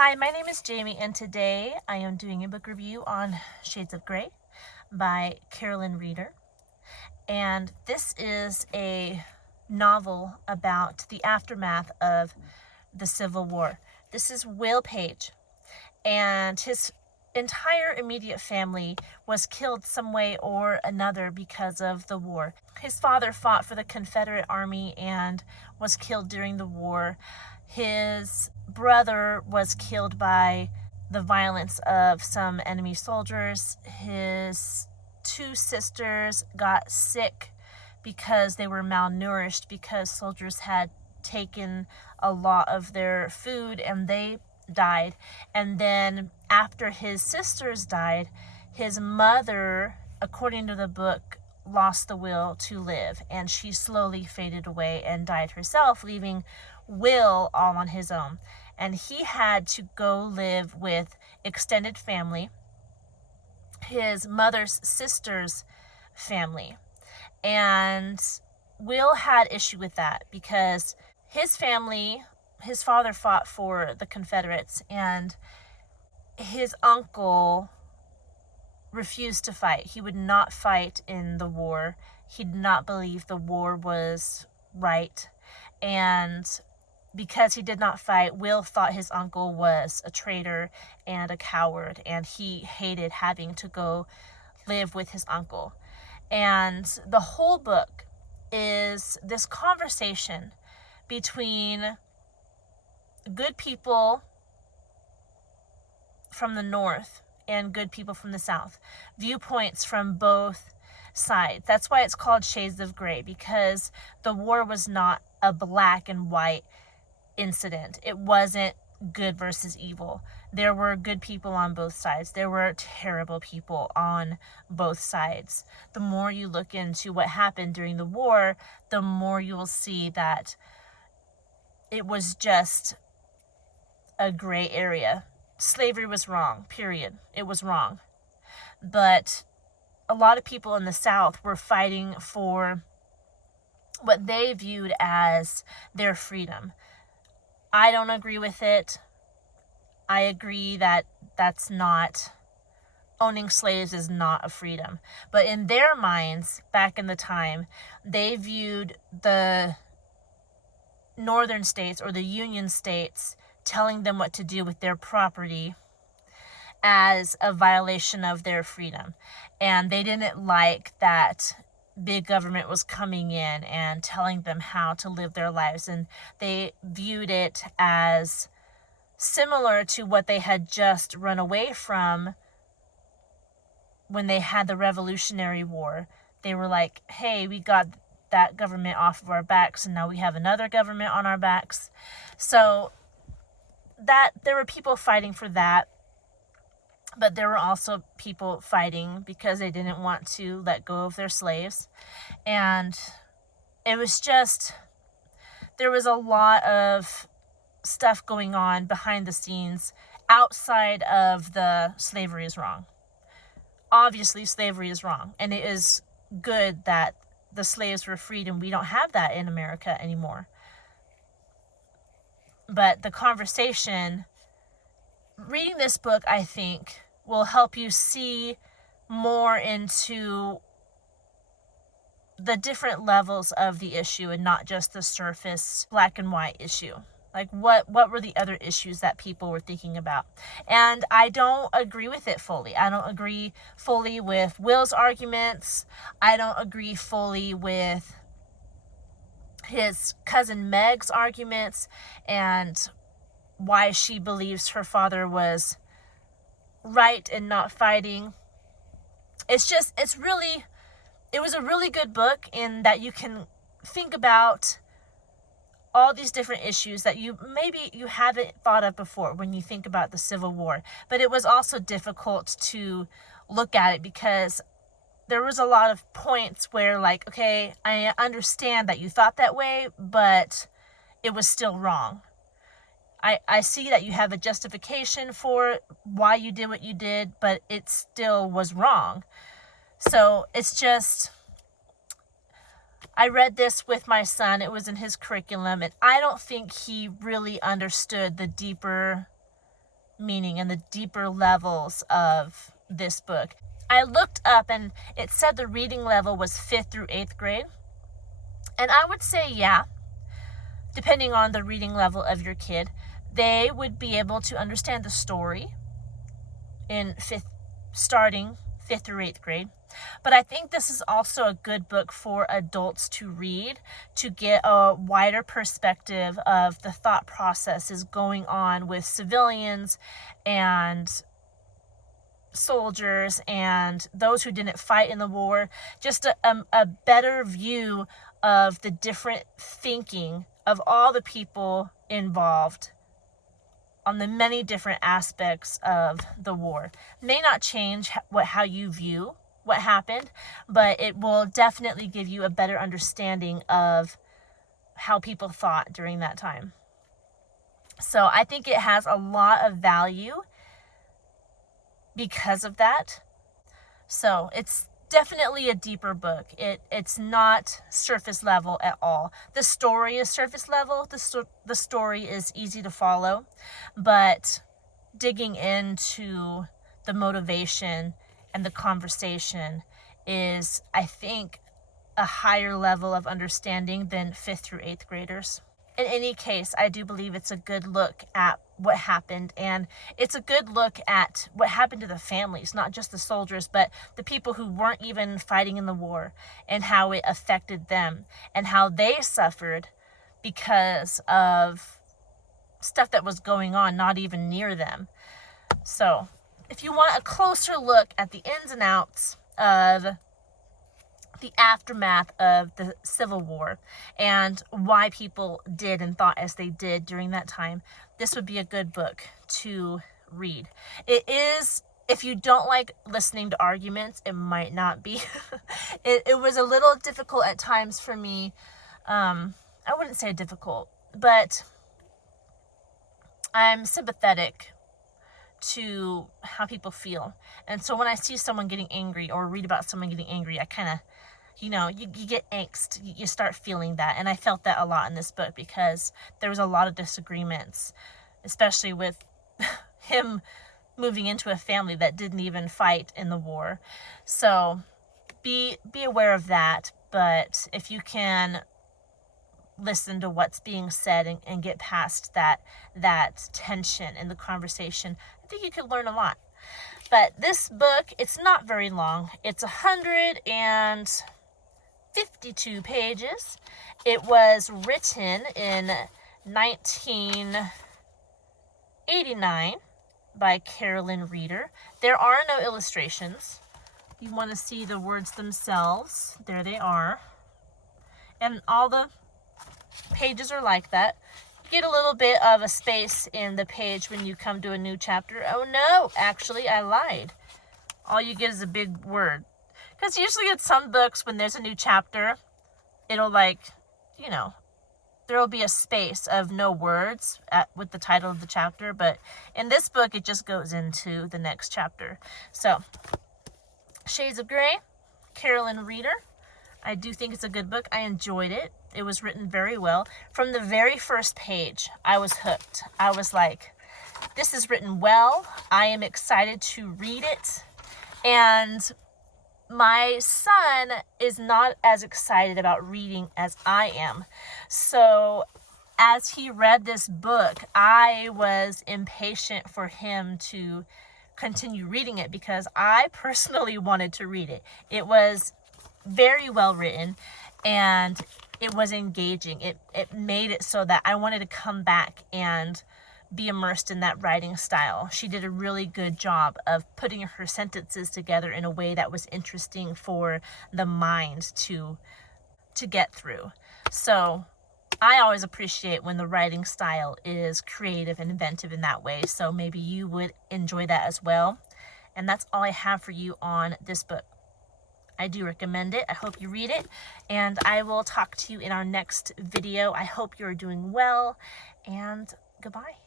Hi, my name is Jamie, and today I am doing a book review on Shades of Grey by Carolyn Reeder. And this is a novel about the aftermath of the Civil War. This is Will Page, and his entire immediate family was killed some way or another because of the war. His father fought for the Confederate Army and was killed during the war. His brother was killed by the violence of some enemy soldiers. His two sisters got sick because they were malnourished because soldiers had taken a lot of their food and they died. And then after his sisters died, his mother, according to the book, lost the will to live, and she slowly faded away and died herself, leaving Will all on his own. And he had to go live with extended family, his mother's sister's family. And Will had issue with that because his family, his father fought for the Confederates, and his uncle refused to fight. He would not fight in the war. He did not believe the war was right. And because he did not fight, Will thought his uncle was a traitor and a coward, and he hated having to go live with his uncle. And the whole book is this conversation between good people from the North and good people from the South, viewpoints from both sides. That's why it's called Shades of Grey, because the war was not a black and white incident. It wasn't good versus evil. There were good people on both sides. There were terrible people on both sides. The more you look into what happened during the war, the more you will see that it was just a gray area. Slavery was wrong, period. It was wrong. But a lot of people in the South were fighting for what they viewed as their freedom. I don't agree with it. I agree that owning slaves is not a freedom. But in their minds, back in the time, they viewed the northern states or the Union states telling them what to do with their property as a violation of their freedom. And they didn't like that big government was coming in and telling them how to live their lives. And they viewed it as similar to what they had just run away from when they had the Revolutionary War. They were like, hey, we got that government off of our backs, and now we have another government on our backs. So that there were people fighting for that, but there were also people fighting because they didn't want to let go of their slaves. And it was just, there was a lot of stuff going on behind the scenes outside of the slavery is wrong. Obviously, slavery is wrong, and it is good that the slaves were freed, and we don't have that in America anymore. But the conversation, reading this book, I think, will help you see more into the different levels of the issue and not just the surface black and white issue. Like what were the other issues that people were thinking about? And I don't agree with it fully. I don't agree fully with Will's arguments. I don't agree fully with his cousin Meg's arguments and why she believes her father was right in not fighting. It was a really good book in that you can think about all these different issues that you haven't thought of before when you think about the Civil War. But it was also difficult to look at it because there was a lot of points where, like, okay, I understand that you thought that way, but it was still wrong. I see that you have a justification for why you did what you did, but it still was wrong. So it's just, I read this with my son. It was in his curriculum, and I don't think he really understood the deeper meaning and the deeper levels of this book. I looked up and it said the reading level was 5th through 8th grade. And I would say, yeah, depending on the reading level of your kid, they would be able to understand the story in starting 5th through 8th grade. But I think this is also a good book for adults to read, to get a wider perspective of the thought processes going on with civilians and soldiers and those who didn't fight in the war. Just a better view of the different thinking of all the people involved on the many different aspects of the war. May not change how you view what happened, but it will definitely give you a better understanding of how people thought during that time. So I think it has a lot of value because of that. So it's definitely a deeper book. It's not surface level at all. The story is surface level. The story is easy to follow, but digging into the motivation and the conversation is, I think, a higher level of understanding than 5th through 8th graders. In any case, I do believe it's a good look at what happened, and it's a good look at what happened to the families, not just the soldiers, but the people who weren't even fighting in the war, and how it affected them and how they suffered because of stuff that was going on not even near them. So if you want a closer look at the ins and outs of the aftermath of the Civil War and why people did and thought as they did during that time, this would be a good book to read. It is, if you don't like listening to arguments, it might not be. It was a little difficult at times for me. I wouldn't say difficult, but I'm sympathetic to how people feel. And so when I see someone getting angry or read about someone getting angry, I kind of, you get angst. You start feeling that. And I felt that a lot in this book because there was a lot of disagreements, especially with him moving into a family that didn't even fight in the war. So be aware of that. But if you can listen to what's being said and get past that tension in the conversation, I think you could learn a lot. But this book, it's not very long. It's 152 pages. It was written in 1989 by Carolyn Reeder. There are no illustrations. You want to see the words themselves. There they are. And all the pages are like that. You get a little bit of a space in the page when you come to a new chapter. Oh no, actually I lied. All you get is a big word. Because usually in some books, when there's a new chapter, it'll there'll be a space of no words with the title of the chapter. But in this book, it just goes into the next chapter. So, Shades of Grey, Carolyn Reeder. I do think it's a good book. I enjoyed it. It was written very well. From the very first page, I was hooked. I was like, this is written well. I am excited to read it. And my son is not as excited about reading as I am. So as he read this book, I was impatient for him to continue reading it because I personally wanted to read it. It was very well written and it was engaging. It made it so that I wanted to come back and be immersed in that writing style. She did a really good job of putting her sentences together in a way that was interesting for the mind to get through. So I always appreciate when the writing style is creative and inventive in that way. So maybe you would enjoy that as well. And that's all I have for you on this book. I do recommend it. I hope you read it, and I will talk to you in our next video. I hope you're doing well, and goodbye.